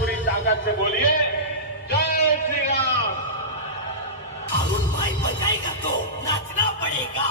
पूरी ताकत से बोलिए जय श्री राम। अरुण भाई बजाएगा तो नाचना पड़ेगा।